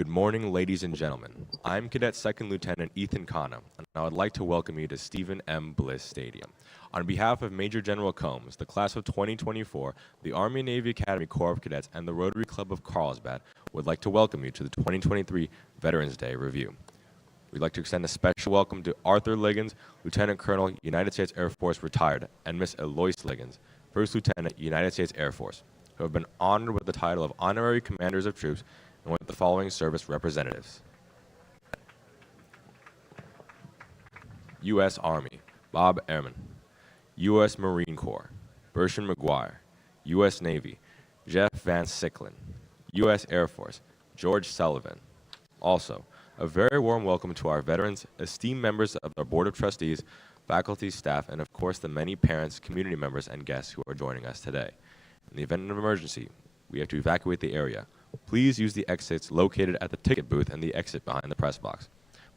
Good morning, ladies and gentlemen. I'm Cadet Second Lieutenant Ethan Khanna, and I would like to welcome you to Stephen M. Bliss Stadium. On behalf of Major General Combs, the class of 2024, the Army Navy Academy Corps of Cadets, and the Rotary Club of Carlsbad would like to welcome you to the 2023 Veterans Day Review. We'd like to extend a special welcome to Arthur Liggins, Lieutenant Colonel, United States Air Force retired, and Miss Eloise Liggins, First Lieutenant, United States Air Force, who have been honored with the title of Honorary Commanders of Troops and with the following service representatives. U.S. Army, Bob Ehrman. U.S. Marine Corps, Bershon McGuire. U.S. Navy, Jeff Van Siclen. U.S. Air Force, George Sullivan. Also, a very warm welcome to our veterans, esteemed members of our Board of Trustees, faculty, staff, and of course the many parents, community members, and guests who are joining us today. In the event of an emergency, we have to evacuate the area. Please use the exits located at the ticket booth and the exit behind the press box.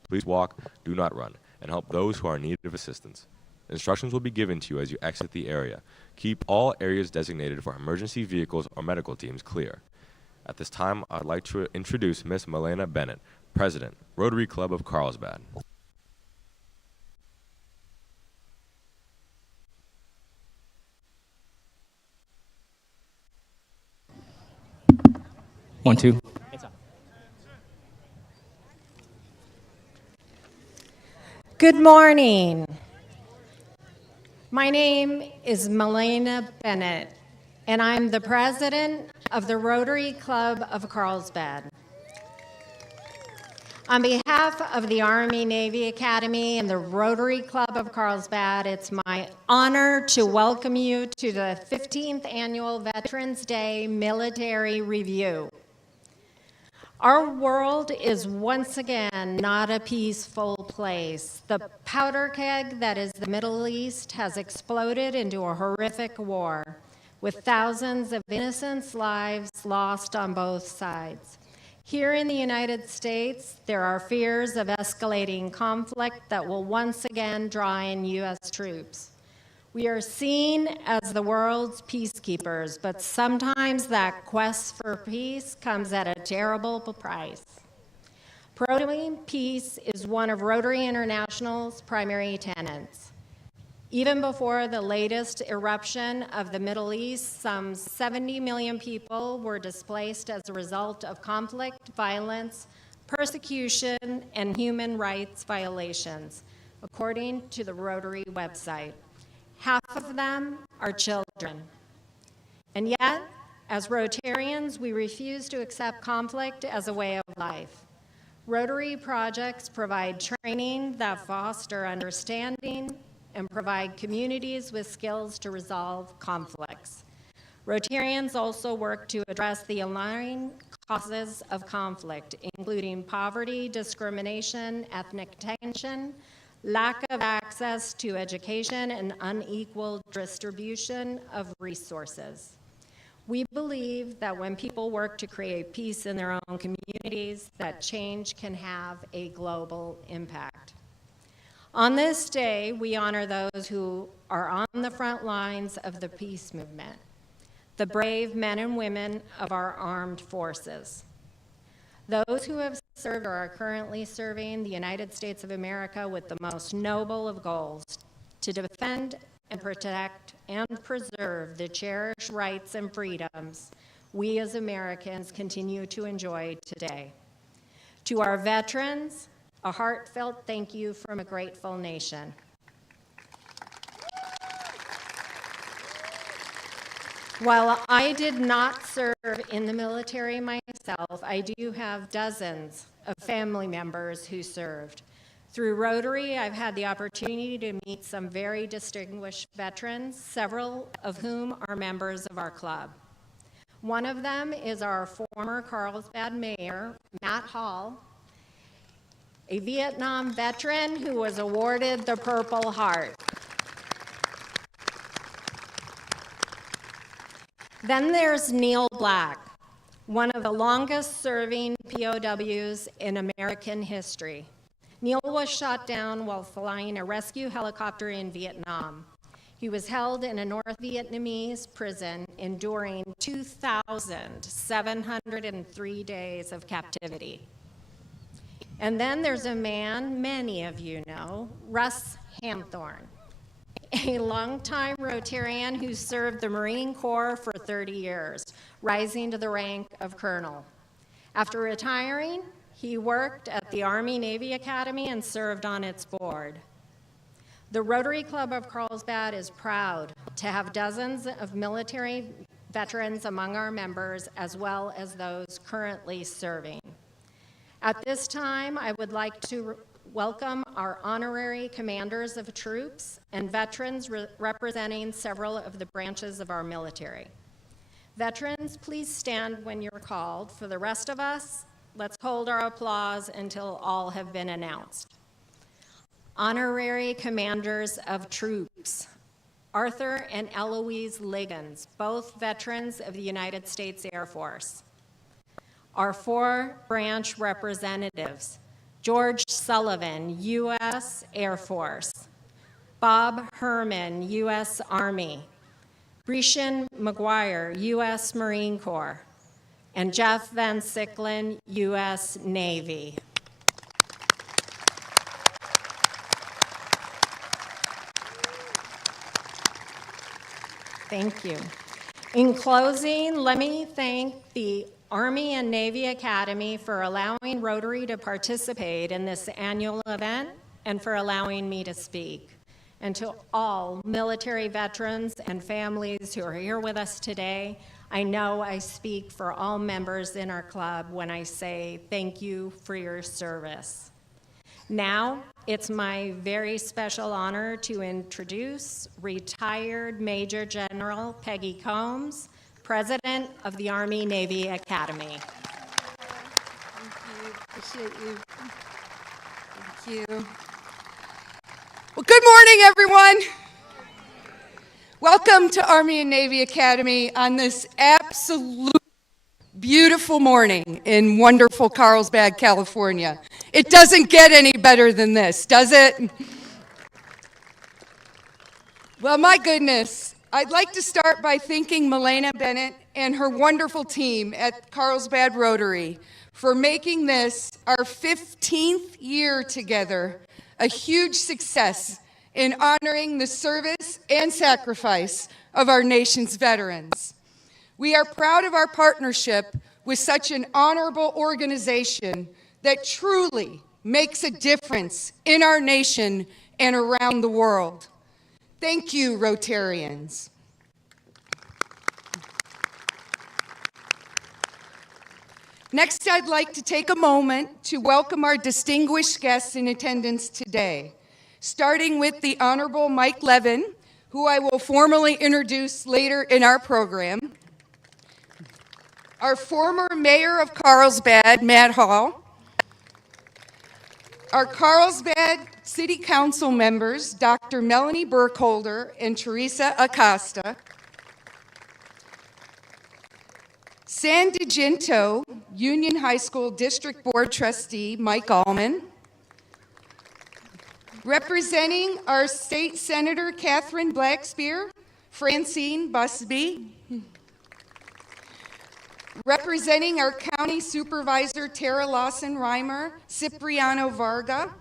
Please walk, do not run, and help those who are in need of assistance. Instructions will be given to you as you exit the area. Keep all areas designated for emergency vehicles or medical teams clear. At this time, I'd like to introduce Miss Milena Bennett, President, Rotary Club of Carlsbad. One, two. Good morning. My name is Milena Bennett, and I'm the president of the Rotary Club of Carlsbad. On behalf of the Army Navy Academy and the Rotary Club of Carlsbad, it's my honor to welcome you to the 15th Annual Veterans Day Military Review. Our world is once again not a peaceful place. The powder keg that is the Middle East has exploded into a horrific war, with thousands of innocent lives lost on both sides. Here in the United States, there are fears of escalating conflict that will once again draw in U.S. troops. We are seen as the world's peacekeepers, but sometimes that quest for peace comes at a terrible price. Promoting peace is one of Rotary International's primary tenets. Even before the latest eruption of the Middle East, some 70 million people were displaced as a result of conflict, violence, persecution, and human rights violations, according to the Rotary website. Half of them are children. And yet, as Rotarians, we refuse to accept conflict as a way of life. Rotary projects provide training that foster understanding and provide communities with skills to resolve conflicts. Rotarians also work to address the underlying causes of conflict, including poverty, discrimination, ethnic tension, lack of access to education, and unequal distribution of resources. We believe that when people work to create peace in their own communities, that change can have a global impact. On this day, we honor those who are on the front lines of the peace movement, the brave men and women of our armed forces. Those who have served or are currently serving the United States of America with the most noble of goals, to defend and protect and preserve the cherished rights and freedoms we as Americans continue to enjoy today. To our veterans, a heartfelt thank you from a grateful nation. While I did not serve in the military myself, I do have dozens of family members who served. Through Rotary, I've had the opportunity to meet some very distinguished veterans, several of whom are members of our club. One of them is our former Carlsbad mayor, Matt Hall, a Vietnam veteran who was awarded the Purple Heart. Then there's Neil Black, one of the longest serving POWs in American history. Neil was shot down while flying a rescue helicopter in Vietnam. He was held in a North Vietnamese prison, enduring 2,703 days of captivity. And then there's a man many of you know, Russ Hamthorne, a longtime Rotarian who served the Marine Corps for 30 years, rising to the rank of colonel. After retiring, he worked at the Army-Navy Academy and served on its board. The Rotary Club of Carlsbad is proud to have dozens of military veterans among our members, as well as those currently serving. At this time, I would like to welcome our honorary commanders of troops and veterans representing several of the branches of our military. Veterans, please stand when you're called. For the rest of us, let's hold our applause until all have been announced. Honorary commanders of troops, Arthur and Eloise Liggins, both veterans of the United States Air Force. Our 4 branch representatives, George Sullivan, U.S. Air Force, Bob Herman, U.S. Army, Brescian McGuire, U.S. Marine Corps, and Jeff Van Siclen, U.S. Navy. Thank you. In closing, let me thank the Army and Navy Academy for allowing Rotary to participate in this annual event and for allowing me to speak. And to all military veterans and families who are here with us today, I know I speak for all members in our club when I say thank you for your service. Now, it's my very special honor to introduce retired Major General Peggy Combs, President of the Army-Navy Academy. Thank you. Appreciate you. Thank you. Well, good morning, everyone. Welcome to Army and Navy Academy on this absolute beautiful morning in wonderful Carlsbad, California. It doesn't get any better than this, does it? Well, my goodness, I'd like to start by thanking Milena Bennett and her wonderful team at Carlsbad Rotary for making this our 15th year together a huge success in honoring the service and sacrifice of our nation's veterans. We are proud of our partnership with such an honorable organization that truly makes a difference in our nation and around the world. Thank you, Rotarians. Next, I'd like to take a moment to welcome our distinguished guests in attendance today, starting with the Honorable Mike Levin, who I will formally introduce later in our program, our former Mayor of Carlsbad, Matt Hall, our Carlsbad City Council members, Dr. Melanie Burkholder and Teresa Acosta, San Jacinto Union High School District Board Trustee Mike Allman, representing our State Senator Catherine Blackspear, Francine Busby, representing our County Supervisor Tara Lawson-Reimer, Cipriano Varga,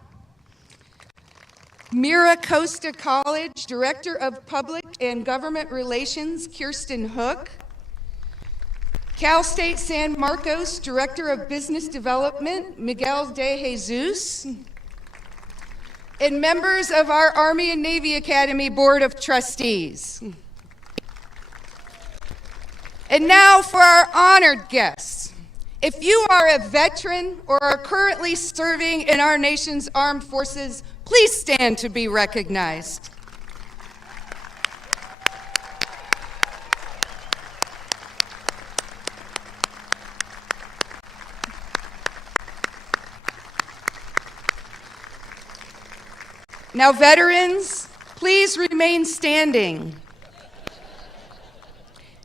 Mira Costa College Director of Public and Government Relations Kirsten Hook, Cal State San Marcos Director of Business Development Miguel De Jesus, and members of our Army and Navy Academy Board of Trustees. And now for our honored guests. If you are a veteran or are currently serving in our nation's armed forces, please stand to be recognized. Now, veterans, please remain standing.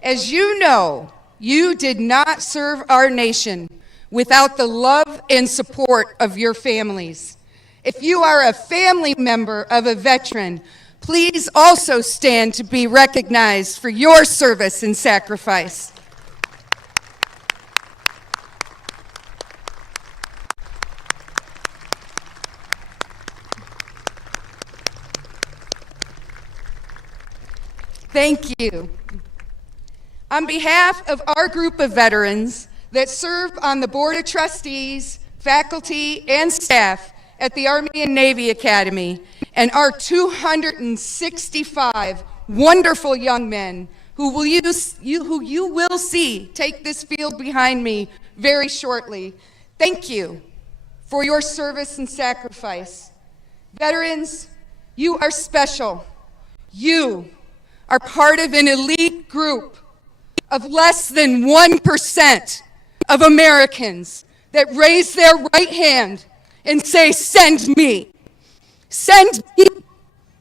As you know, you did not serve our nation without the love and support of your families. If you are a family member of a veteran, please also stand to be recognized for your service and sacrifice. Thank you. On behalf of our group of veterans that serve on the Board of Trustees, faculty, and staff at the Army and Navy Academy, and our 265 wonderful young men who you will see take this field behind me very shortly, thank you for your service and sacrifice. Veterans, you are special. You are part of an elite group of less than 1% of Americans that raise their right hand and say, "Send me. Send me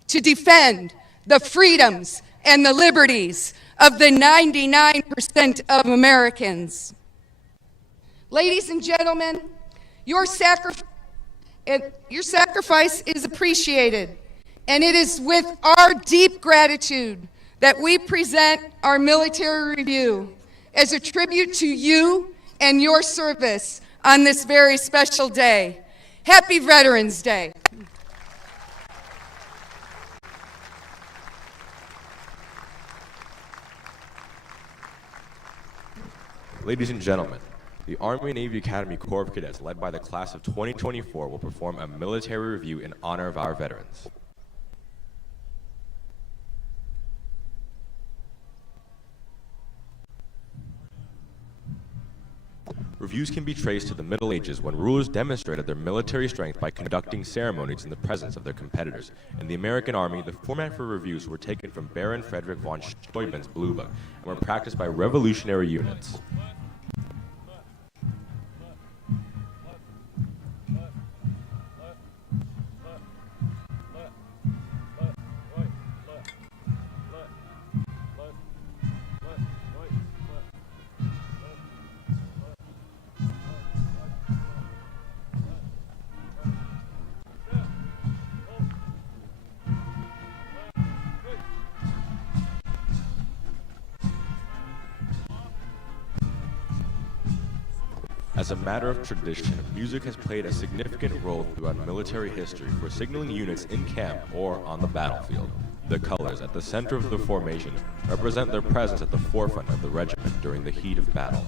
to defend the freedoms and the liberties of the 99% of Americans." Ladies and gentlemen, your sacrifice is appreciated, and it is with our deep gratitude that we present our military review as a tribute to you and your service on this very special day. Happy Veterans Day. Ladies and gentlemen, the Army and Navy Academy Corps of Cadets, led by the class of 2024, will perform a military review in honor of our veterans. Reviews can be traced to the Middle Ages, when rulers demonstrated their military strength by conducting ceremonies in the presence of their competitors. In the American Army, the format for reviews were taken from Baron Frederick von Steubenn's Blue Book and were practiced by revolutionary units. As a matter of tradition, music has played a significant role throughout military history for signaling units in camp or on the battlefield. The colors at the center of the formation represent their presence at the forefront of the regiment during the heat of battle.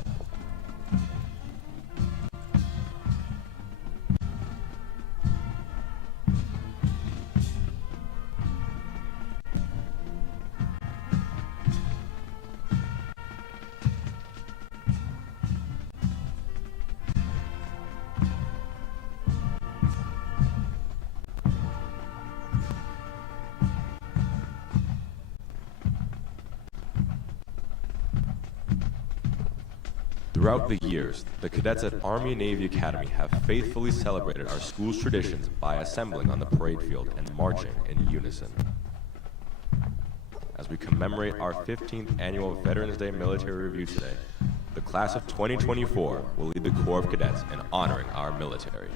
Throughout the years, the cadets at Army and Navy Academy have faithfully celebrated our school's traditions by assembling on the parade field and marching in unison. As we commemorate our 15th annual Veterans Day Military Review today, the class of 2024 will lead the Corps of Cadets in honoring our military.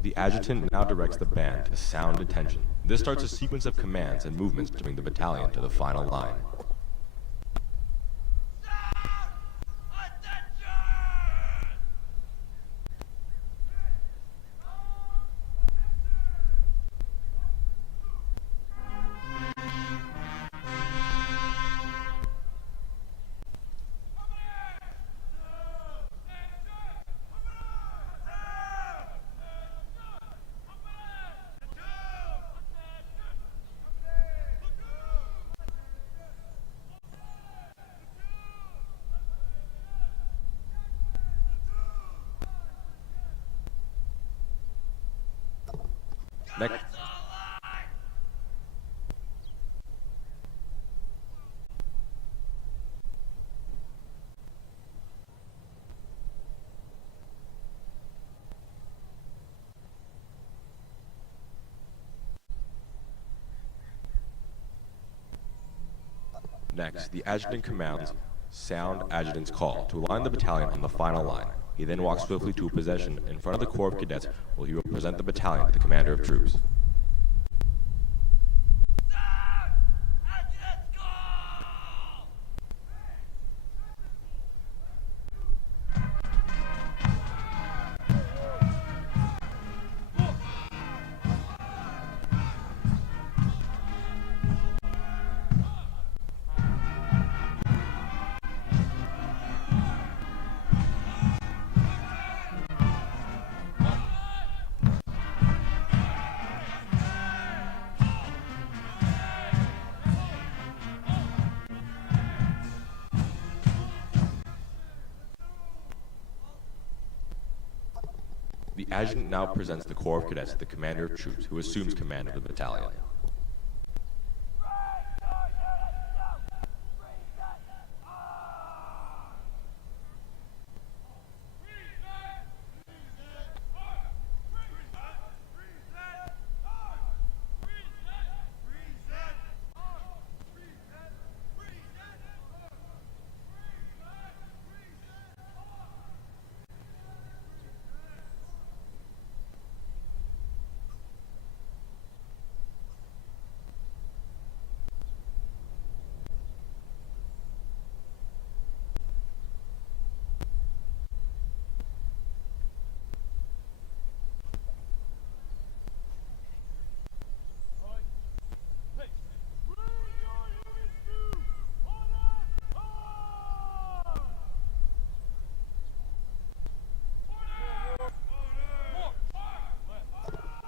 The adjutant now directs the band to sound attention. This starts a sequence of commands and movements to bring the battalion to the final line. Next. Next, the adjutant commands sound adjutant's call to align the battalion on the final line. He then walks swiftly to a position in front of the Corps of Cadets where he will present the battalion to the commander of troops. The adjutant now presents the Corps of Cadets to the commander of troops, who assumes command of the battalion.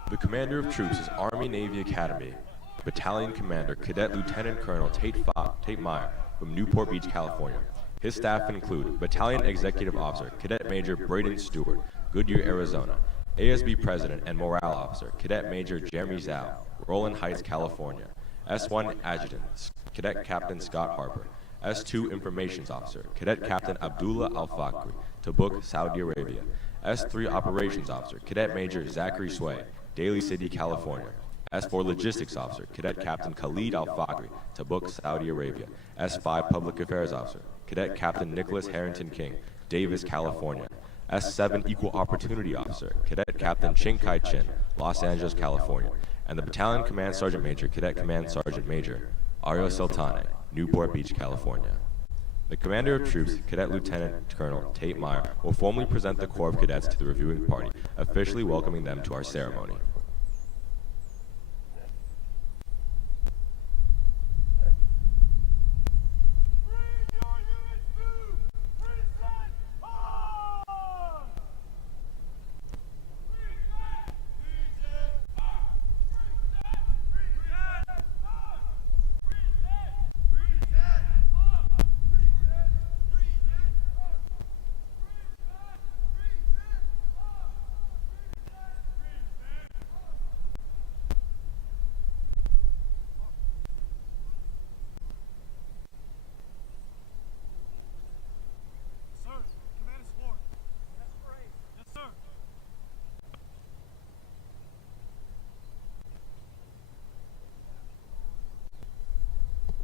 The commander of troops is Army Navy Academy Battalion Commander Cadet Lieutenant Colonel Tate Meyer from Newport Beach, California. His staff include Battalion Executive Officer Cadet Major Braden Stewart, Goodyear, Arizona. ASB President and Morale Officer Cadet Major Jeremy Zhao, Roland Heights, California. S1 Adjutant Cadet Captain Scott Harper. S2 Informations Officer Cadet Captain Abdullah Al-Fakri, Tabuk, Saudi Arabia. S3 Operations Officer Cadet Major Zachary Sway, Daly City, California. S4 Logistics Officer Cadet Captain Khalid Al-Fakri, Tabuk, Saudi Arabia. S5 Public Affairs Officer Cadet Captain Nicholas Harrington King, Davis, California. S7 Equal Opportunity Officer Cadet Captain Ching Kai Chin, Los Angeles, California. And the Battalion Command Sergeant Major Cadet Command Sergeant Major Ario Sultane, Newport Beach, California. The Commander of Troops, Cadet Lieutenant Colonel Tate Meyer, will formally present the Corps of Cadets to the reviewing party, officially welcoming them to our ceremony.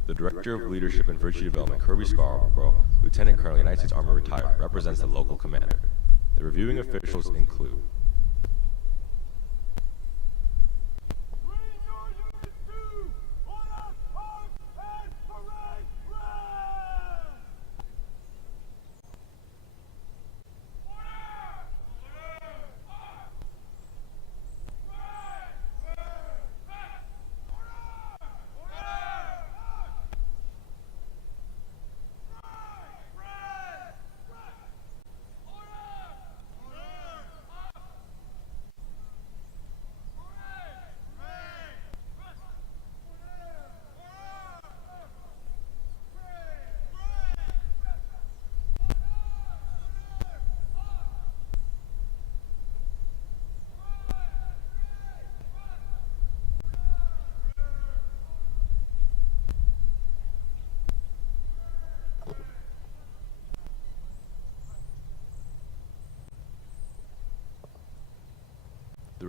The Director of Leadership and Virtue Development, Kirby Scarborough, Lieutenant Colonel, United States Army retired, represents the local commander. The reviewing officials include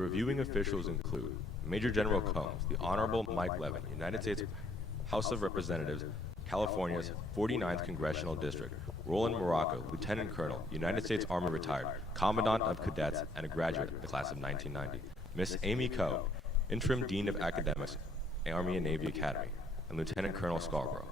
reviewing officials include Major General Combs, the Honorable Mike Levin, United States House of Representatives, California's 49th Congressional District; Roland Morocco, Lieutenant Colonel, United States Army retired, Commandant of Cadets, and a graduate of the class of 1990; Miss Amy Coe, Interim Dean of Academics, Army and Navy Academy; and Lieutenant Colonel Scarborough.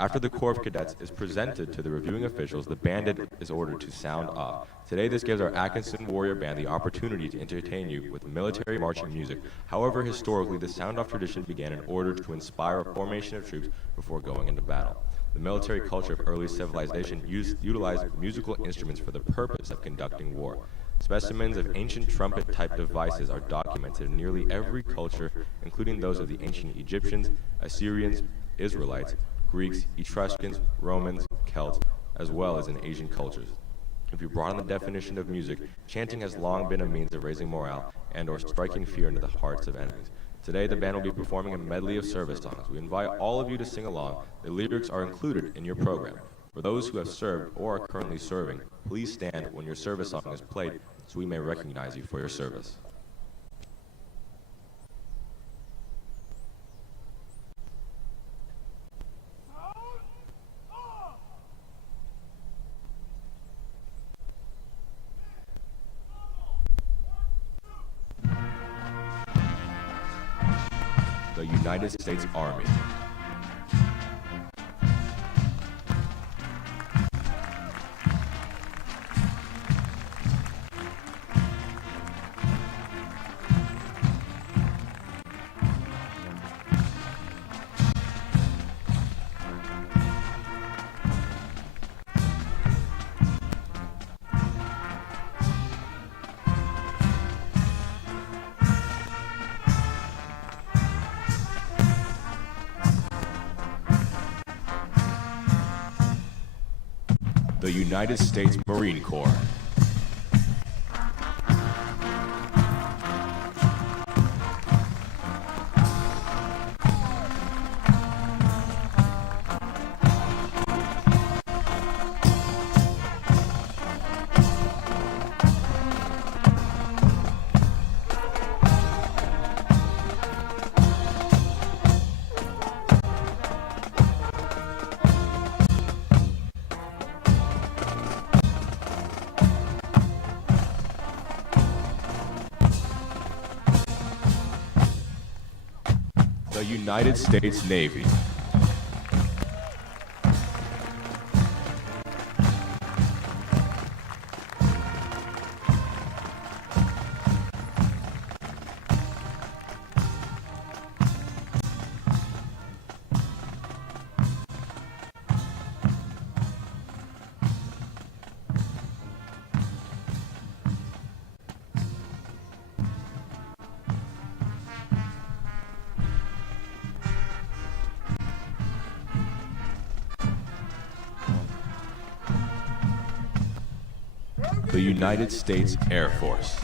After the Corps of Cadets is presented to the reviewing officials, the band is ordered to sound off. Today, this gives our Atkinson Warrior Band the opportunity to entertain you with military marching music. However, historically, the sound-off tradition began in order to inspire a formation of troops before going into battle. The military culture of early civilization utilized musical instruments for the purpose of conducting war. Specimens of ancient trumpet-type devices are documented in nearly every culture, including those of the ancient Egyptians, Assyrians, Israelites, Greeks, Etruscans, Romans, Celts, as well as in Asian cultures. If you broaden the definition of music, chanting has long been a means of raising morale and or striking fear into the hearts of enemies. Today, the band will be performing a medley of service songs. We invite all of you to sing along. The lyrics are included in your program. For those who have served or are currently serving, please stand when your service song is played so we may recognize you for your service. The United States Army. The United States Marine Corps. The United States Navy. The United States Air Force.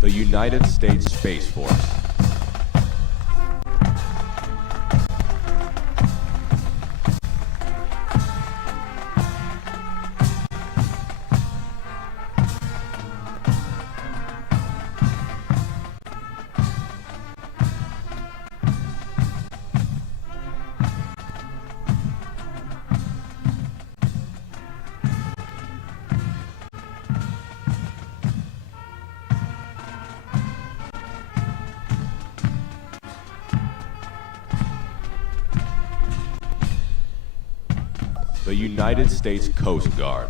The United States Space Force. The United States Coast Guard.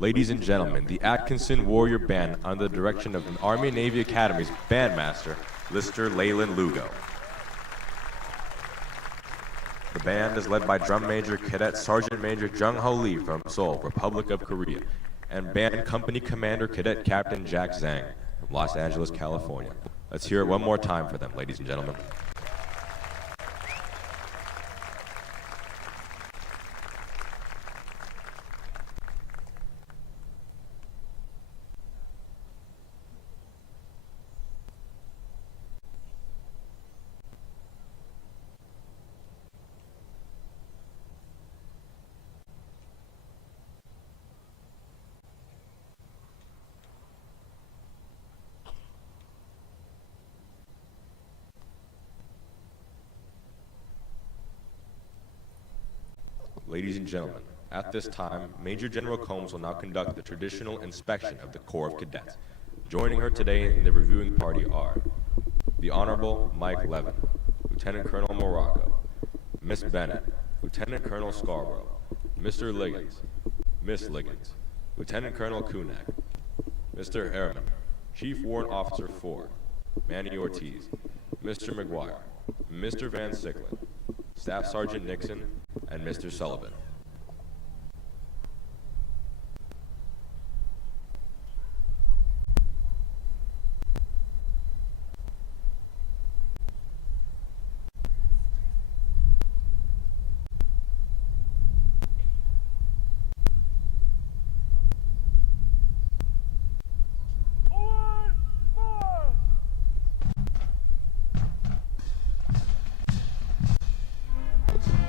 Ladies and gentlemen, the Atkinson Warrior Band under the direction of the Army and Navy Academy's bandmaster, Lister Leyland Lugo. The band is led by Drum Major Cadet Sergeant Major Jung Ho Lee from Seoul, Republic of Korea, and Band Company Commander Cadet Captain Jack Zhang from Los Angeles, California. Let's hear it one more time for them, ladies and gentlemen. Ladies and gentlemen, at this time, Major General Combs will now conduct the traditional inspection of the Corps of Cadets. Joining her today in the reviewing party are the Honorable Mike Levin, Lieutenant Colonel Morocco, Miss Bennett, Lieutenant Colonel Scarborough, Mr. Liggins, Miss Liggins, Lieutenant Colonel Kunak, Mr. Ehrman, Chief Warrant Officer 4, Manny Ortiz, Mr. McGuire, Mr. Van Sicklin, Staff Sergeant Nixon, and Mr. Sullivan.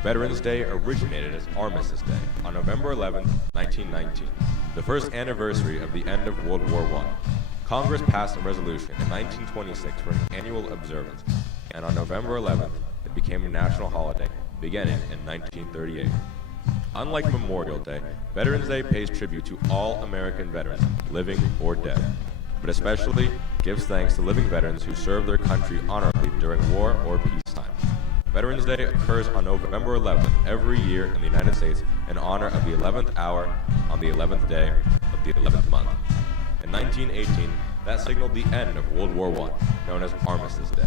Veterans Day originated as Armistice Day on November 11, 1919, the first anniversary of the end of World War I. Congress passed a resolution in 1926 for an annual observance, and on November 11th, it became a national holiday, beginning in 1938. Unlike Memorial Day, Veterans Day pays tribute to all American veterans, living or dead, but especially gives thanks to living veterans who served their country honorably during war or peacetime. Veterans Day occurs on November 11th every year in the United States in honor of the 11th hour on the 11th day of the 11th month. In 1918, that signaled the end of World War I, known as Armistice Day.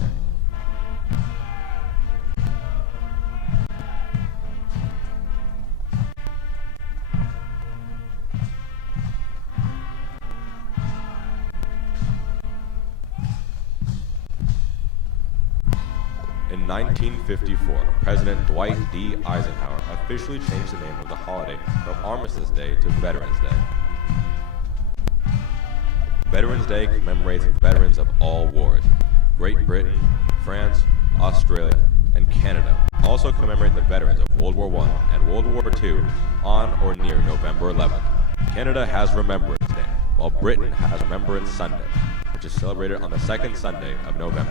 In 1954, President Dwight D. Eisenhower officially changed the name of the holiday from Armistice Day to Veterans Day. Veterans Day commemorates veterans of all wars. Great Britain, France, Australia, and Canada also commemorate the veterans of World War I and World War II on or near November 11th. Canada has Remembrance Day, while Britain has Remembrance Sunday, which is celebrated on the second Sunday of November.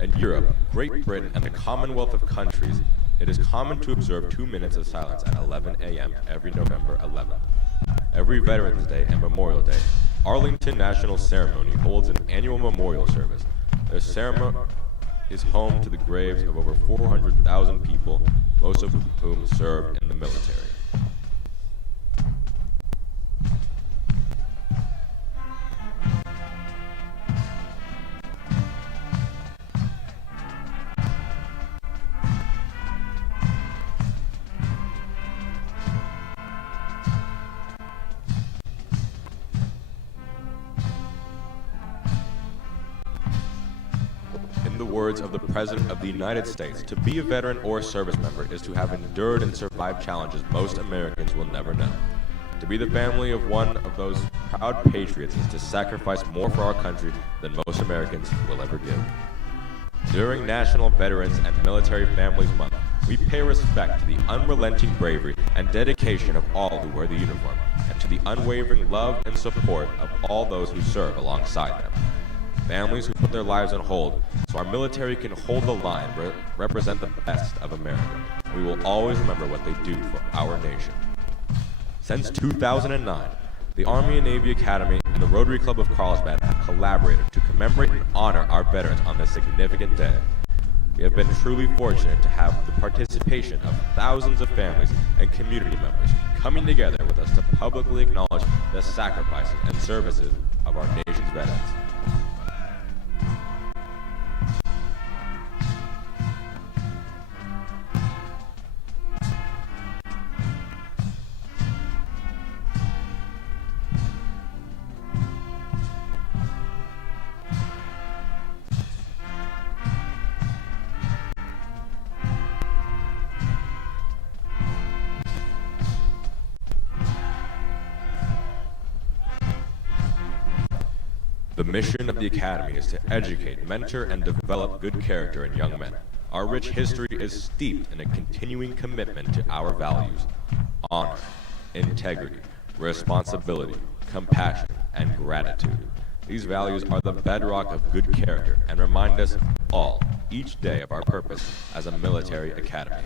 In Europe, Great Britain, and the Commonwealth of countries, it is common to observe 2 minutes of silence at 11 a.m. every November 11th. Every Veterans Day and Memorial Day, Arlington National Ceremony holds an annual memorial service. The ceremony is home to the graves of over 400,000 people, most of whom served in the military. In the words of the President of the United States, to be a veteran or a service member is to have endured and survived challenges most Americans will never know. To be the family of one of those proud patriots is to sacrifice more for our country than most Americans will ever give. During National Veterans and Military Families Month, we pay respect to the unrelenting bravery and dedication of all who wear the uniform, and to the unwavering love and support of all those who serve alongside them. families who put their lives on hold so our military can hold the line, represent the best of America. We will always remember what they do for our nation. Since 2009, the Army and Navy Academy and the Rotary Club of Carlsbad have collaborated to commemorate and honor our veterans on this significant day. We have been truly fortunate to have the participation of thousands of families and community members coming together with us to publicly acknowledge the sacrifices and services of our nation's veterans. The mission of the Academy is to educate, mentor, and develop good character in young men. Our rich history is steeped in a continuing commitment to our values: honor, integrity, responsibility, compassion, and gratitude. These values are the bedrock of good character and remind us all, each day, of our purpose as a military academy.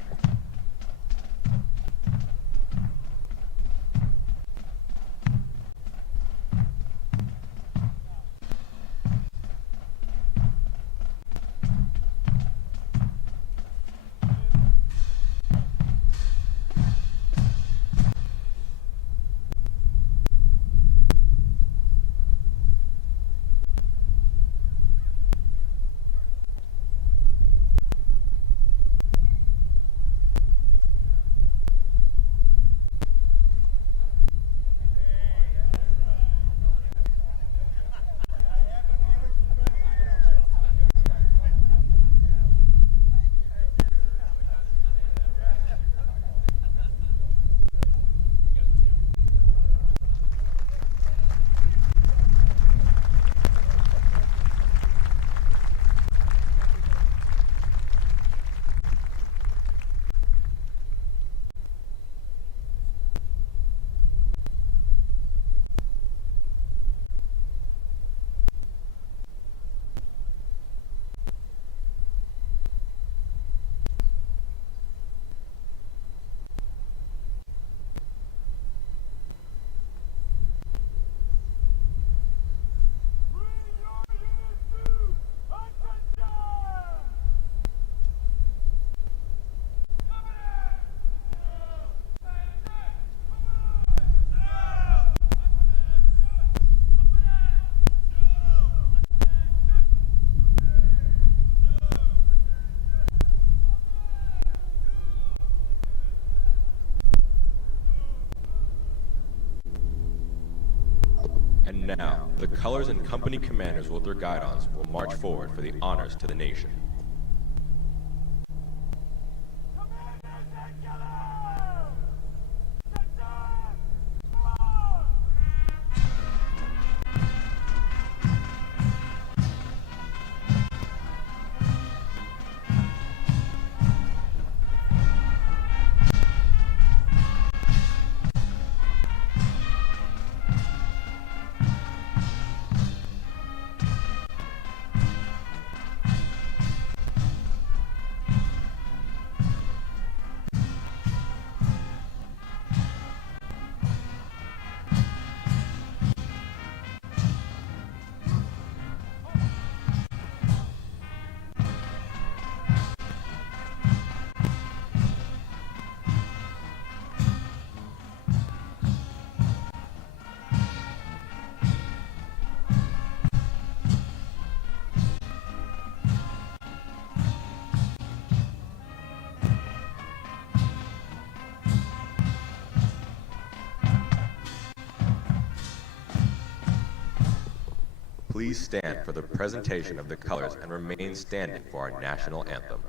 And now, the colors and company commanders with their guidons will march forward for the honors to the nation. Please stand for the presentation of the colors and remain standing for our national anthem.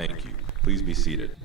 Thank you. Please be seated.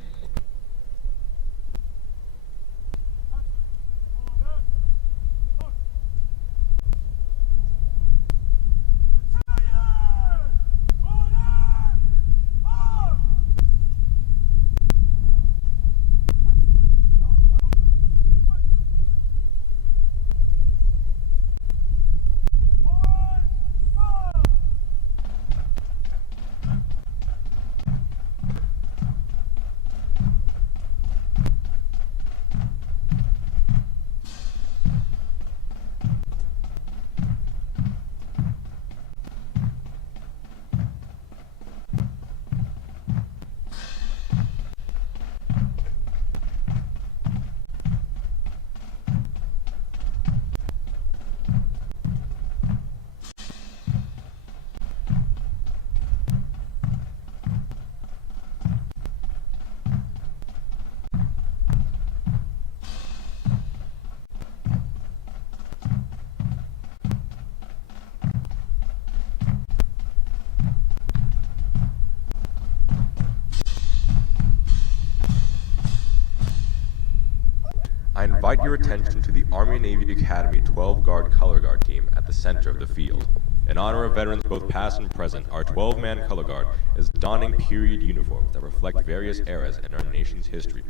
I invite your attention to the Army-Navy Academy 12-guard color guard team at the center of the field. In honor of veterans both past and present, our 12-man color guard is donning period uniforms that reflect various eras in our nation's history.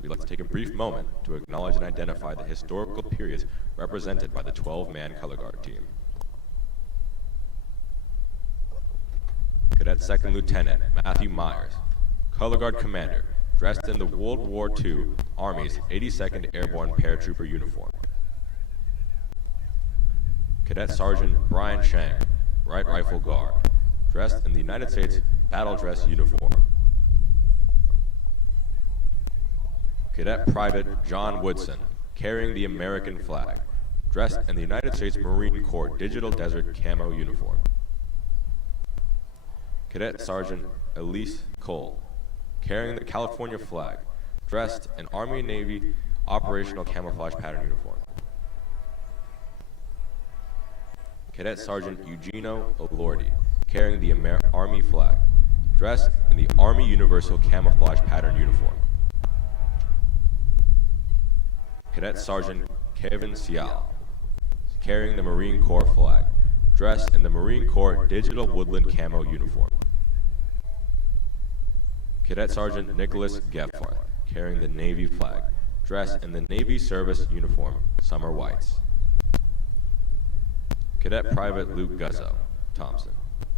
We'd like to take a brief moment to acknowledge and identify the historical periods represented by the 12-man color guard team. Cadet Second Lieutenant Matthew Myers, color guard commander, dressed in the World War II Army's 82nd Airborne Paratrooper uniform. Cadet Sergeant Brian Shang, Right Rifle Guard, dressed in the United States battle dress uniform. Cadet Private John Woodson, carrying the American flag, dressed in the United States Marine Corps Digital Desert Camo uniform. Cadet Sergeant Elise Cole, carrying the California flag, dressed in Army and Navy operational camouflage pattern uniform. Cadet Sergeant Eugenio Olordi, carrying the Army flag, dressed in the Army Universal camouflage pattern uniform. Cadet Sergeant Kevin Sial, carrying the Marine Corps flag, dressed in the Marine Corps Digital Woodland camo uniform. Cadet Sergeant Nicholas Gephardt, carrying the Navy flag, dressed in the Navy Service uniform, summer whites. Cadet Private Luke Guzzo Thompson,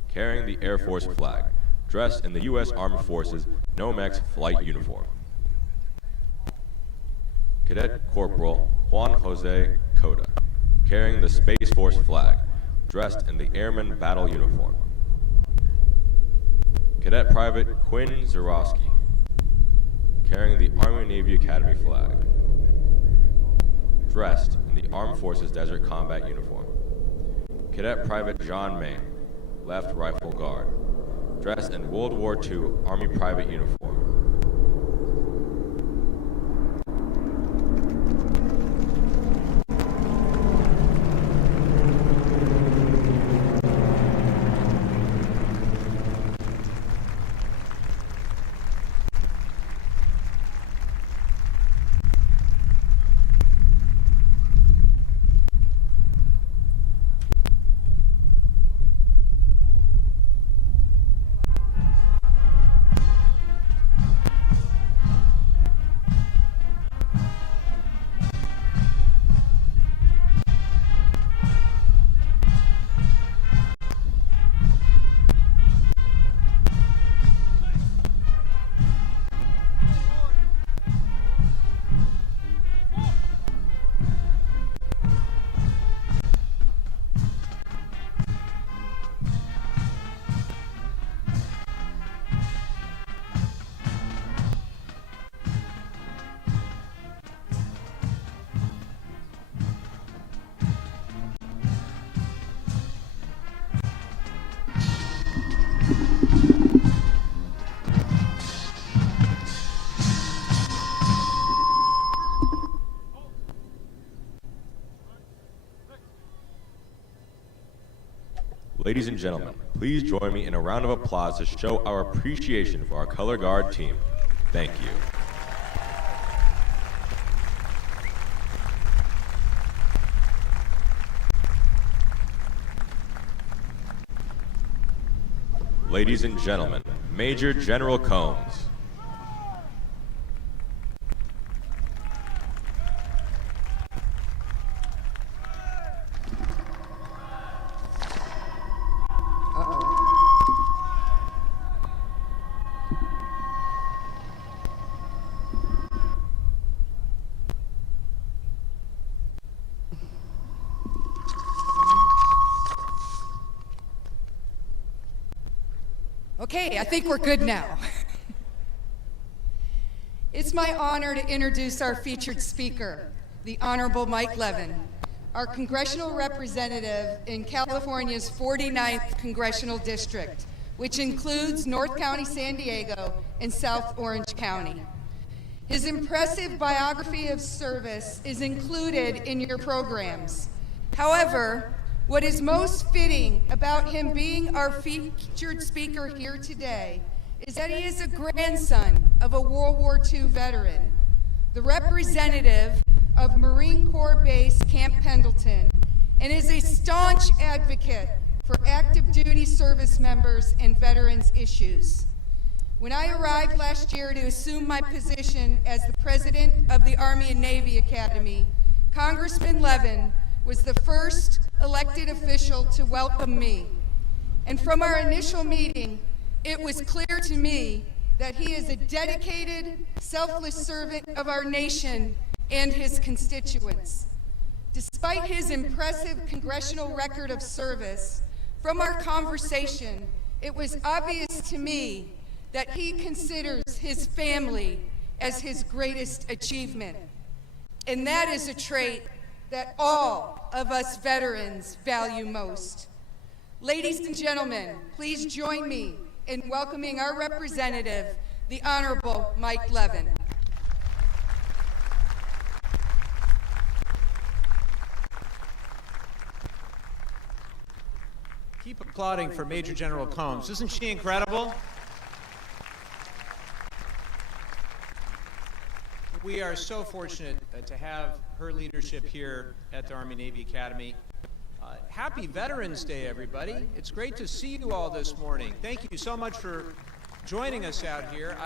carrying the Air Force flag, dressed in the U.S. Armed Forces Nomex flight uniform. Cadet Corporal Juan Jose Cota, carrying the Space Force flag, dressed in the Airman battle uniform. Cadet Private Quinn Zarowski, carrying the Army-Navy Academy flag, dressed in the Armed Forces Desert Combat uniform. Cadet Private John Main, Left Rifle Guard, dressed in World War II Army Private uniform. Ladies and gentlemen, please join me in a round of applause to show our appreciation for our color guard team. Thank you. Ladies and gentlemen, Major General Combs. Okay, I think we're good now. It's my honor to introduce our featured speaker, the Honorable Mike Levin, our congressional representative in California's 49th Congressional District, which includes North County, San Diego, and South Orange County. His impressive biography of service is included in your programs. However, what is most fitting about him being our featured speaker here today is that he is a grandson of a World War II veteran, the representative of Marine Corps Base Camp Pendleton, and is a staunch advocate for active duty service members and veterans issues. When I arrived last year to assume my position as the president of the Army and Navy Academy, Congressman Levin was the first elected official to welcome me. And from our initial meeting, it was clear to me that he is a dedicated, selfless servant of our nation and his constituents. Despite his impressive congressional record of service, from our conversation, it was obvious to me that he considers his family as his greatest achievement. And that is a trait that all of us veterans value most. Ladies and gentlemen, please join me in welcoming our representative, the Honorable Mike Levin. Keep applauding for Major General Combs. Isn't she incredible? We are so fortunate to have her leadership here at the Army-Navy Academy. Happy Veterans Day, everybody. It's great to see you all this morning. Thank you so much for joining us out here.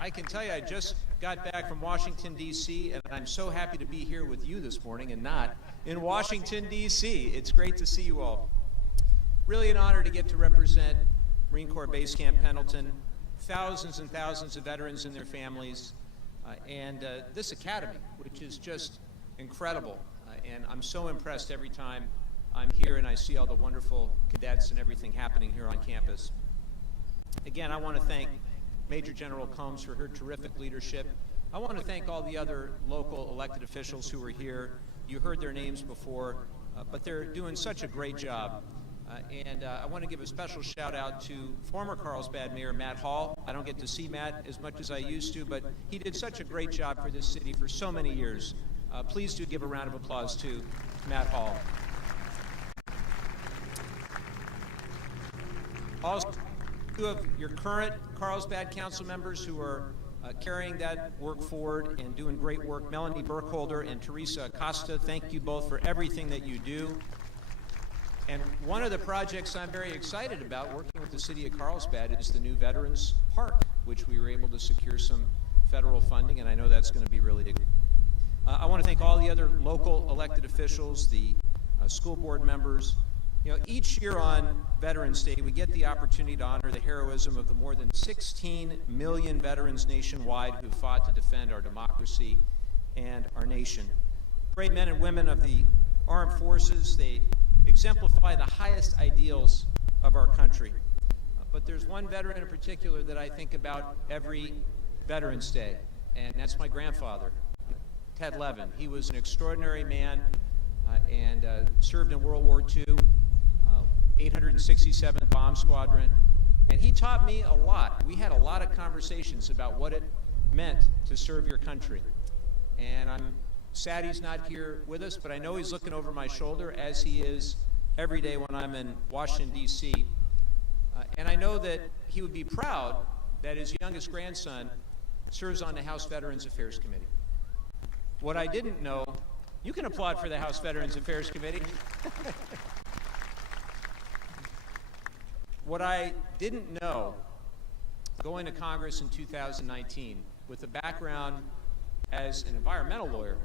I can tell you I just got back from Washington, D.C., and I'm so happy to be here with you this morning and not in Washington, D.C. It's great to see you all. Really an honor to get to represent Marine Corps Base Camp Pendleton, thousands and thousands of veterans and their families, and this academy, which is just incredible. And I'm so impressed every time I'm here and I see all the wonderful cadets and everything happening here on campus. Again, I want to thank Major General Combs for her terrific leadership. I want to thank all the other local elected officials who are here. You heard their names before, but they're doing such a great job. And I want to give a special shout out to former Carlsbad Mayor Matt Hall. I don't get to see Matt as much as I used to, but he did such a great job for this city for so many years. Please do give a round of applause to Matt Hall. Also, two of your current Carlsbad council members who are carrying that work forward and doing great work, Melanie Burkholder and Teresa Acosta, thank you both for everything that you do. And one of the projects I'm very excited about working with the city of Carlsbad is the new Veterans Park, which we were able to secure some federal funding, and I know that's going to be really good. I want to thank all the other local elected officials, the school board members. You know, each year on Veterans Day, we get the opportunity to honor the heroism of the more than 16 million veterans nationwide who fought to defend our democracy and our nation. Brave men and women of the armed forces, they exemplify the highest ideals of our country. But there's one veteran in particular that I think about every Veterans Day, and that's my grandfather, Ted Levin. He was an extraordinary man and served in World War II, 867th Bomb Squadron, and he taught me a lot. We had a lot of conversations about what it meant to serve your country. And I'm sad he's not here with us, but I know he's looking over my shoulder, as he is every day when I'm in Washington, D.C. And I know that he would be proud that his youngest grandson serves on the House Veterans Affairs Committee. What I didn't know, you can applaud for the House Veterans Affairs Committee. What I didn't know going to Congress in 2019 with a background as an environmental lawyer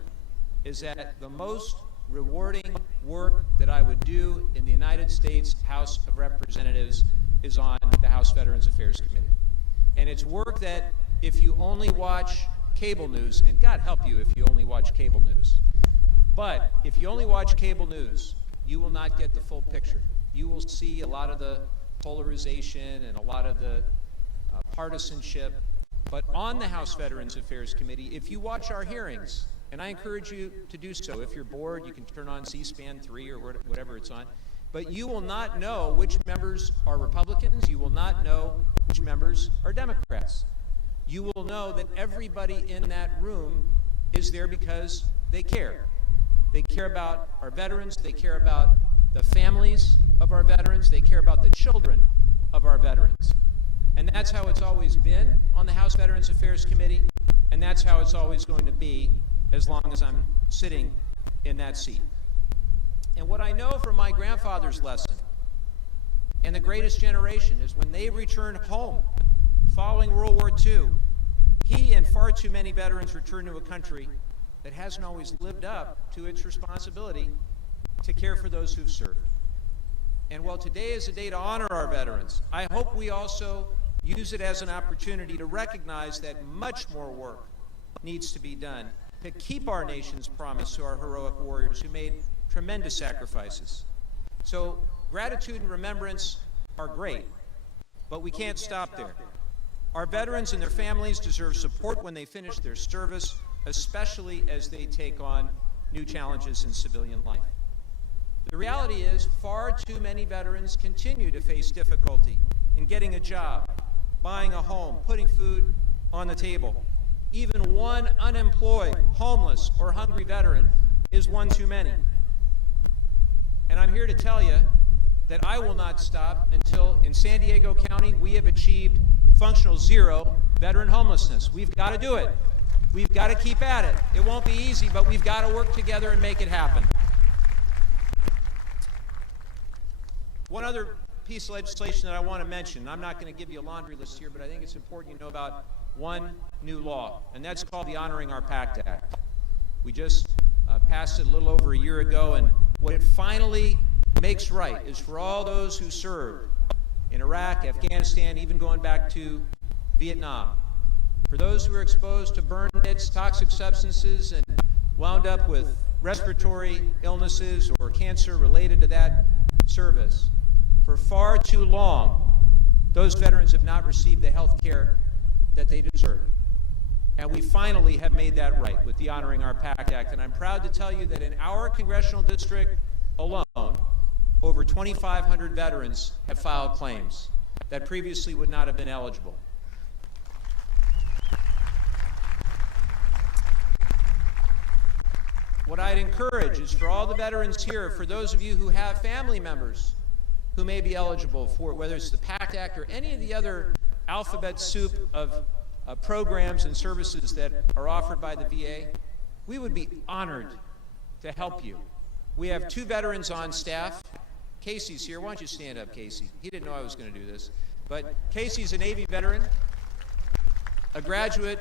is that the most rewarding work that I would do in the United States House of Representatives is on the House Veterans Affairs Committee. And it's work that if you only watch cable news, and God help you if you only watch cable news, but if you only watch cable news, you will not get the full picture. You will see a lot of the polarization and a lot of the partisanship. But on the House Veterans Affairs Committee, if you watch our hearings, and I encourage you to do so, if you're bored, you can turn on C-SPAN 3 or whatever it's on, but you will not know which members are Republicans, you will not know which members are Democrats. You will know that everybody in that room is there because they care. They care about our veterans, they care about the families of our veterans, they care about the children of our veterans. And that's how it's always been on the House Veterans Affairs Committee, and that's how it's always going to be as long as I'm sitting in that seat. And what I know from my grandfather's lesson and the greatest generation is when they returned home following World War II, he and far too many veterans returned to a country that hasn't always lived up to its responsibility to care for those who've served. And while today is a day to honor our veterans, I hope we also use it as an opportunity to recognize that much more work needs to be done to keep our nation's promise to our heroic warriors who made tremendous sacrifices. So gratitude and remembrance are great, but we can't stop there. Our veterans and their families deserve support when they finish their service, especially as they take on new challenges in civilian life. The reality is, far too many veterans continue to face difficulty in getting a job, buying a home, putting food on the table. Even one unemployed, homeless, or hungry veteran is one too many. And I'm here to tell you that I will not stop until in San Diego County we have achieved functional zero veteran homelessness. We've got to do it. We've got to keep at it. It won't be easy, but we've got to work together and make it happen. One other piece of legislation that I want to mention, I'm not going to give you a laundry list here, but I think it's important you know about one new law, and that's called the Honoring Our Pact Act. We just passed it a little over a year ago, and what it finally makes right is for all those who served in Iraq, Afghanistan, even going back to Vietnam, for those who were exposed to burn pits, toxic substances, and wound up with respiratory illnesses or cancer related to that service. For far too long, those veterans have not received the health care that they deserve. And we finally have made that right with the Honoring Our Pact Act. And I'm proud to tell you that in our congressional district alone, over 2,500 veterans have filed claims that previously would not have been eligible. What I'd encourage is for all the veterans here, for those of you who have family members who may be eligible for it, whether it's the PACT Act or any of the other alphabet soup of programs and services that are offered by the VA, we would be honored to help you. We have 2 veterans on staff. Casey's here. Why don't you stand up, Casey? He didn't know I was going to do this. But Casey's a Navy veteran, a graduate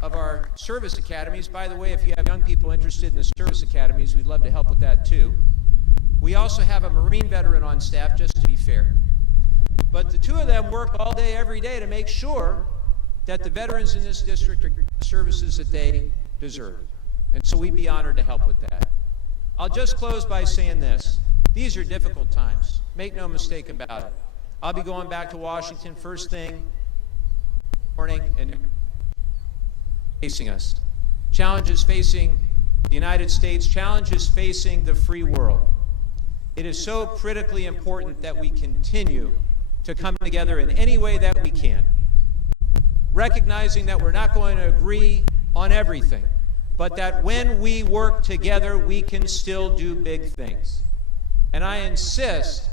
of our service academies. By the way, if you have young people interested in the service academies, we'd love to help with that too. We also have a Marine veteran on staff, just to be fair. But the 2 of them work all day, every day to make sure that the veterans in this district are getting the services that they deserve. And so we'd be honored to help with that. I'll just close by saying this. These are difficult times. Make no mistake about it. I'll be going back to Washington first thing morning and facing us. Challenges facing the United States, challenges facing the free world. It is so critically important that we continue to come together in any way that we can, recognizing that we're not going to agree on everything, but that when we work together, we can still do big things. And I insist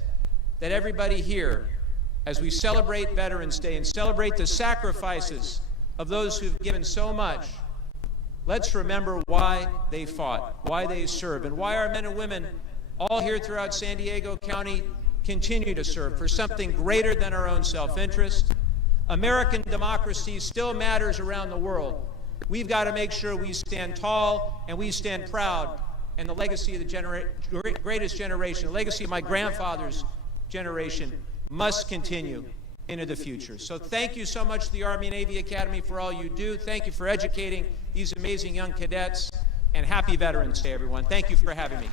that everybody here, as we celebrate Veterans Day and celebrate the sacrifices of those who've given so much, let's remember why they fought, why they served, and why our men and women all here throughout San Diego County continue to serve for something greater than our own self-interest. American democracy still matters around the world. We've got to make sure we stand tall and we stand proud. And the legacy of the greatest generation, the legacy of my grandfather's generation, must continue into the future. So thank you so much to the Army Navy Academy for all you do. Thank you for educating these amazing young cadets. And happy Veterans Day, everyone. Thank you for having me.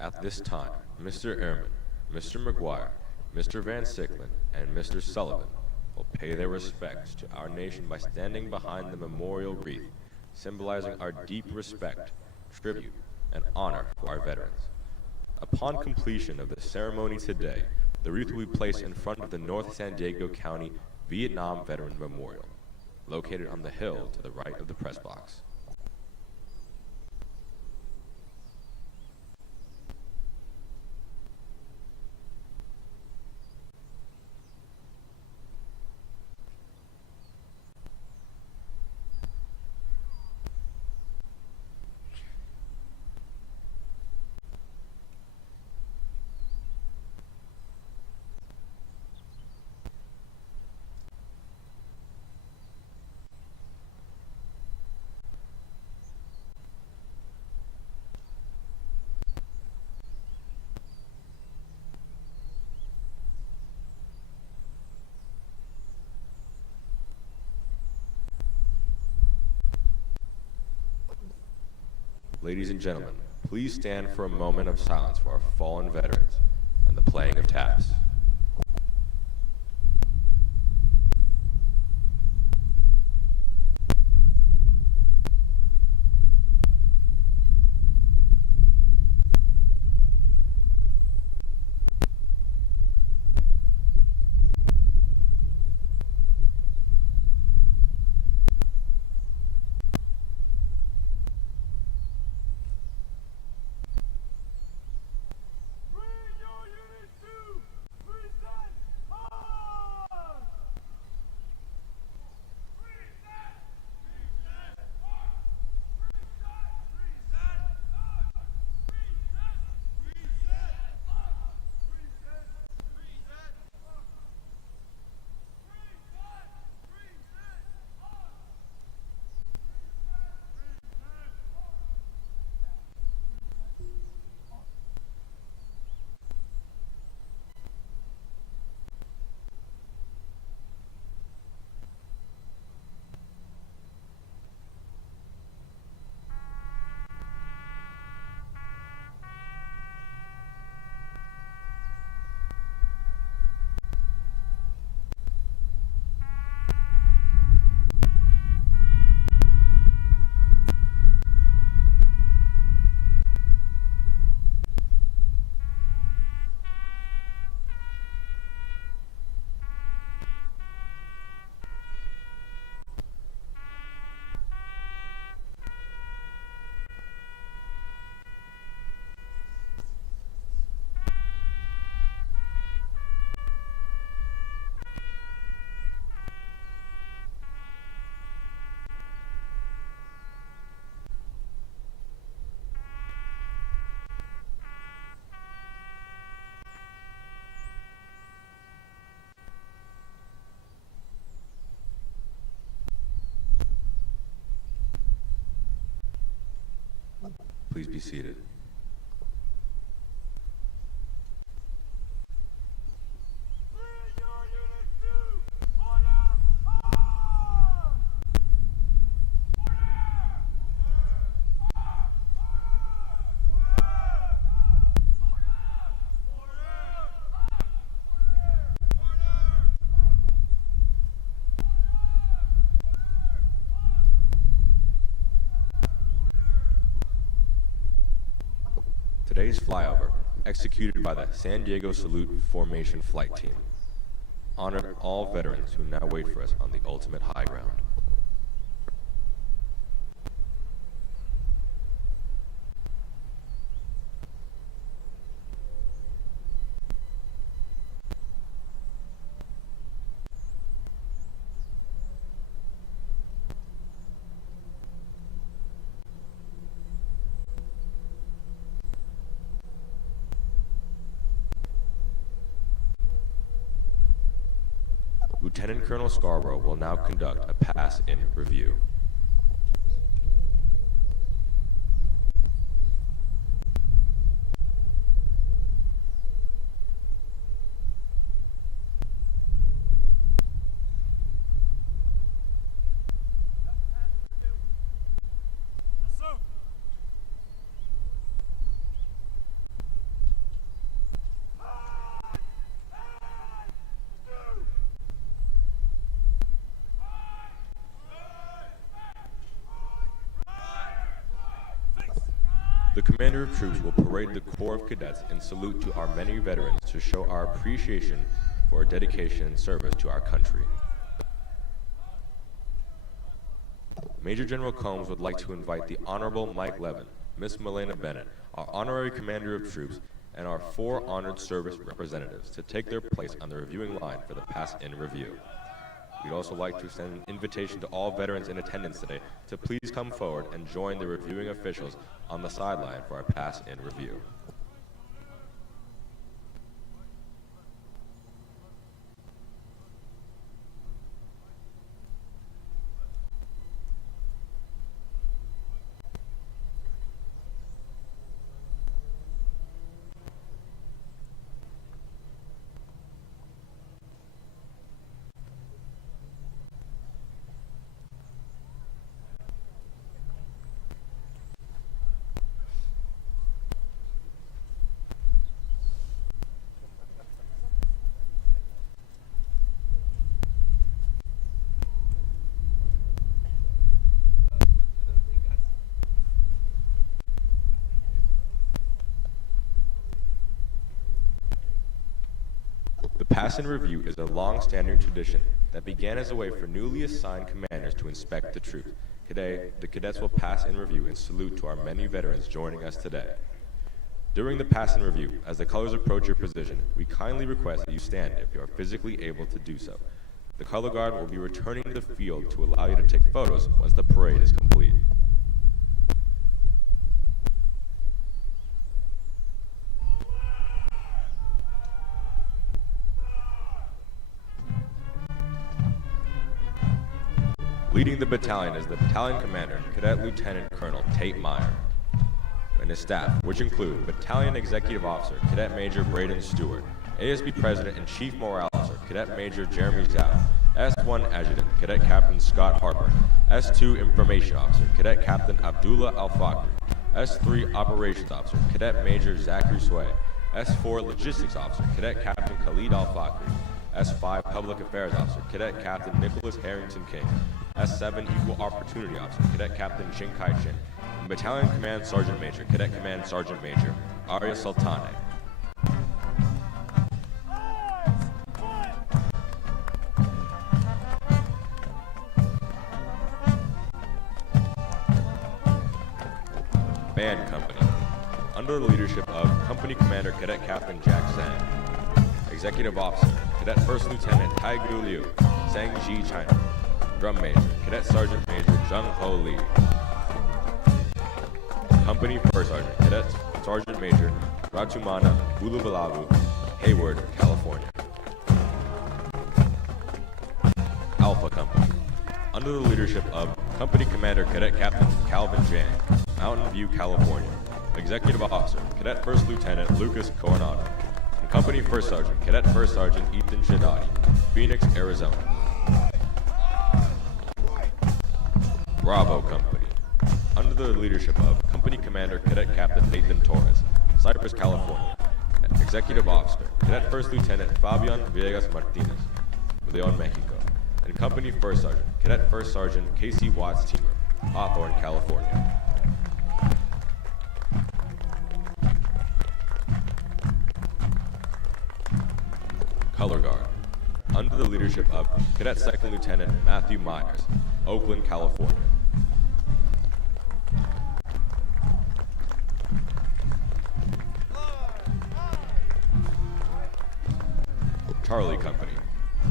At this time, Mr. Ehrman, Mr. McGuire, Mr. Van Sicklen, and Mr. Sullivan will pay their respects to our nation by standing behind the memorial wreath, symbolizing our deep respect, tribute, and honor for our veterans. Upon completion of the ceremony today, the wreath will be placed in front of the North San Diego County Vietnam Veterans Memorial, located on the hill to the right of the press box. Ladies and gentlemen, please stand for a moment of silence for our fallen veterans and the playing of taps. Bring your units to Please be seated. Today's flyover, executed by the San Diego Salute Formation Flight Team, honored all veterans who now wait for us on the ultimate high ground. Lieutenant Colonel Scarborough will now conduct a pass-in review. The Commander of Troops will parade the Corps of Cadets and salute to our many veterans to show our appreciation for our dedication and service to our country. Major General Combs would like to invite the Honorable Mike Levin, Miss Milena Bennett, our Honorary Commander of Troops, and our 4 honored service representatives to take their place on the reviewing line for the pass-in review. We'd also like to extend an invitation to all veterans in attendance today to please come forward and join the reviewing officials on the sideline for our pass-in review. The pass-in review is a long-standing tradition that began as a way for newly assigned commanders to inspect the troops. Today, the cadets will pass in review and salute to our many veterans joining us today. During the pass-in review, as the colors approach your position, we kindly request that you stand if you are physically able to do so. The color guard will be returning to the field to allow you to take photos once the parade is complete. Leading the battalion is the battalion commander, Cadet Lieutenant Colonel Tate Meyer, and his staff, which include Battalion Executive Officer, Cadet Major Braden Stewart, ASB President and Chief Morale Officer, Cadet Major Jeremy Zhao, S1 Adjutant, Cadet Captain Scott Harper, S2 Information Officer, Cadet Captain Abdullah Al-Fakri, S3 Operations Officer, Cadet Major Zachary Sway, S4 Logistics Officer, Cadet Captain Khalid Al-Fakri, S5 Public Affairs Officer, Cadet Captain Nicholas Harrington King, S7 Equal Opportunity Officer, Cadet Captain Shin Kai Chin, and Battalion Command Sergeant Major, Cadet Command Sergeant Major Arya Sultane. Band Company, under the leadership of Company Commander Cadet Captain Jack Sang, Executive Officer, Cadet First Lieutenant Taigu Liu, Sangji, China. Drum Major, Cadet Sergeant Major Jung Ho Lee. Company First Sergeant, Cadet Sergeant Major Ratumana Bulubalabu, Hayward, California. Alpha Company, under the leadership of Company Commander Cadet Captain Calvin Jang, Mountain View, California. Executive Officer, Cadet First Lieutenant Lucas Coronado, and Company First Sergeant, Cadet First Sergeant Ethan Shadadi, Phoenix, Arizona. Bravo Company, under the leadership of Company Commander Cadet Captain Nathan Torres, Cypress, California. Executive Officer, Cadet First Lieutenant Fabian Villegas Martinez, Leon, Mexico. And Company First Sergeant, Cadet First Sergeant Casey Watts Teamer, Hawthorne, California. Color Guard, under the leadership of Cadet Second Lieutenant Matthew Myers, Oakland, California. Charlie Company,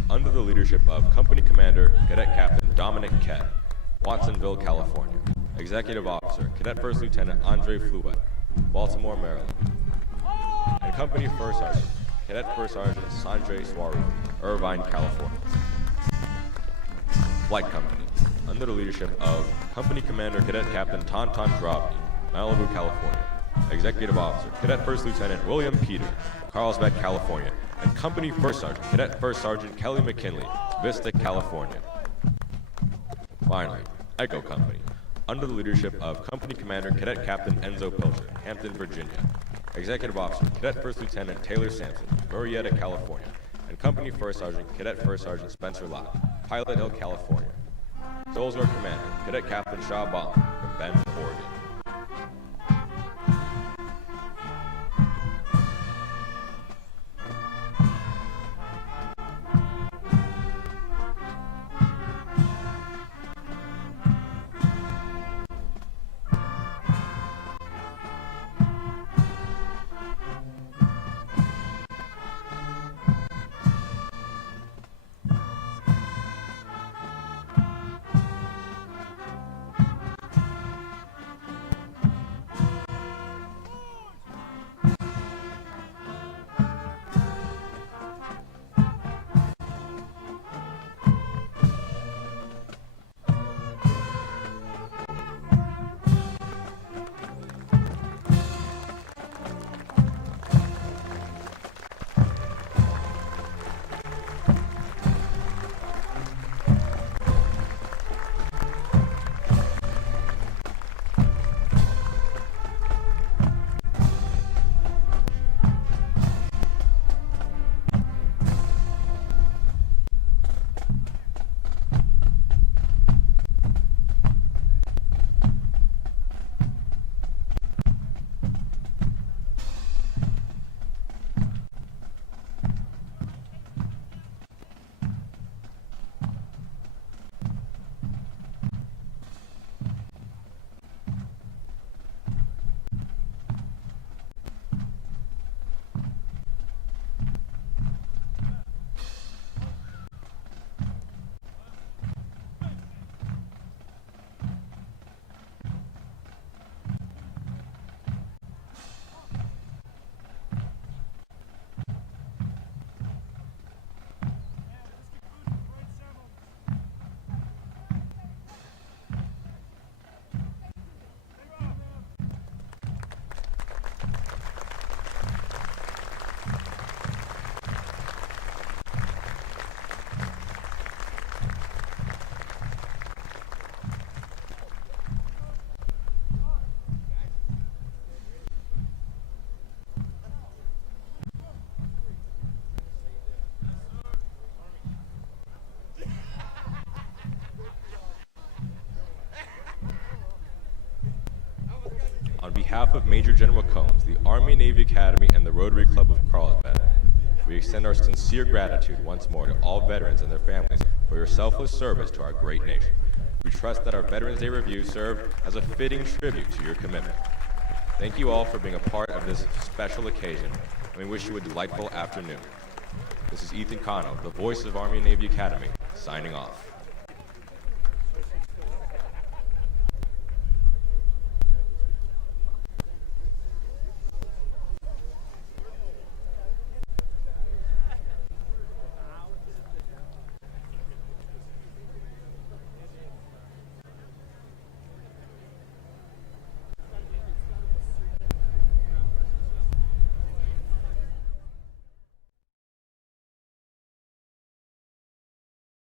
under the leadership of Company Commander Cadet Captain Dominic Kett, Watsonville, California. Executive Officer, Cadet First Lieutenant Andre Fluet, Baltimore, Maryland. And Company First Sergeant, Cadet First Sergeant Sanjay Swaru, Irvine, California. Flight Company, under the leadership of Company Commander Cadet Captain Tonton Drobny, Malibu, California. Executive Officer, Cadet First Lieutenant William Peter, Carlsbad, California. And Company First Sergeant, Cadet First Sergeant Kelly McKinley, Vista, California. Finally, Echo Company, under the leadership of Company Commander Cadet Captain Enzo Pilcher, Hampton, Virginia. Executive Officer, Cadet First Lieutenant Taylor Sampson, Murrieta, California. And Company First Sergeant, Cadet First Sergeant Spencer Lott, Pilot Hill, California. Soldier Commander, Cadet Captain Shaw Baum, from Bend, Oregon. On behalf of Major General Combs, the Army Navy Academy, and the Rotary Club of Carlsbad, we extend our sincere gratitude once more to all veterans and their families for your selfless service to our great nation. We trust that our Veterans Day Review served as a fitting tribute to your commitment. Thank you all for being a part of this special occasion, and we wish you a delightful afternoon. This is Ethan Cano, the voice of Army and Navy Academy, signing off.